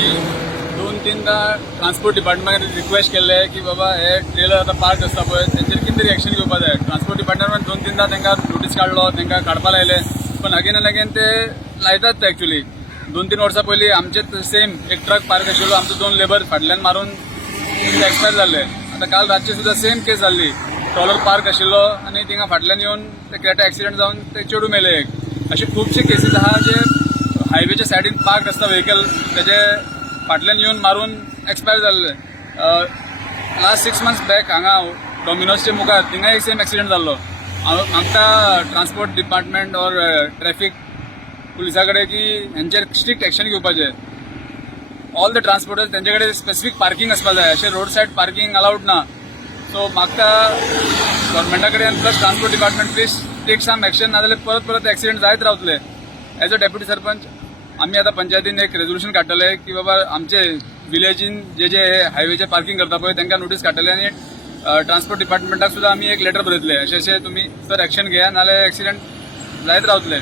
दोन तीनदा transport डिपार्टमेंटान request केल्ले की बाबा हे ट्रेलर आता पार्क आसता पळय तेंचेर कितें तरी एक्शन घेवपाक जाय. ट्रान्सपोर्ट डिपार्टमेंट दोन तीनदा तांकां नोटीस काडलो, तांकां काडपाक लायले, पण अगेन एंड अगेन ते लायतात एक्चुअली. 2-3 वर्सां पयलीं आमचे सेम एक ट्रक पार्क आशिल्लो, आमचो 2 लेबर फाटल्यान मारून एक्सपायर जाल्ले. आता काल रातची सुद्धा सेम केस जाल्ली. ट्रॉलर पार्क आशिल्लो आनी थिंगा फाटल्यान येवन ते क्रेटा एक्सिडेंट जावन ते चेडू मेले एक. अशे खुबशे केसीस आहा जे हायवेच्या सायडीन पार्क आसता व्हेकल तेजे फाटल्यान येवन मारून एक्सपायर जाल्ले. लास्ट 6 months बॅक हांगा डॉमिनोजचे मुखार थिंगा एक सेम एक्सिडेंट जाल्लो. मागता ट्रान्सपोर्ट डिपार्टमेंट और ट्रॅफिक पुलिसा कडेन की हेंचेर स्ट्रिक्ट एक्शन घेवपाचें. ऑल द ट्रान्सपोर्टर्स तेंचे कडेन स्पेसिफीक पार्किंग आसपाक जाय, अशें रोड सायड पार्किंग अलाउड ना. सो मागता गव्हर्मेंटा कडेन plus transport department please take some action, नाजाल्यार परत परत एक्सिडेंट जायत रावतले. एज अ डेप्युटी सरपंच आम्ही आता पंचायतीन एक रेझोल्युशन काडटले की बाबा आमचे विलेजीन जे हायवेचे पार्किंग करता पळय तांकां नोटीस काडटले आनी ट्रान्सपोर्ट डिपार्टमेंटाक सुद्धा आम्ही एक लेटर बरयतले अशें तुम्ही सर एक्शन घेया, नाजाल्यार एक्सिडेंट जायत रावतले.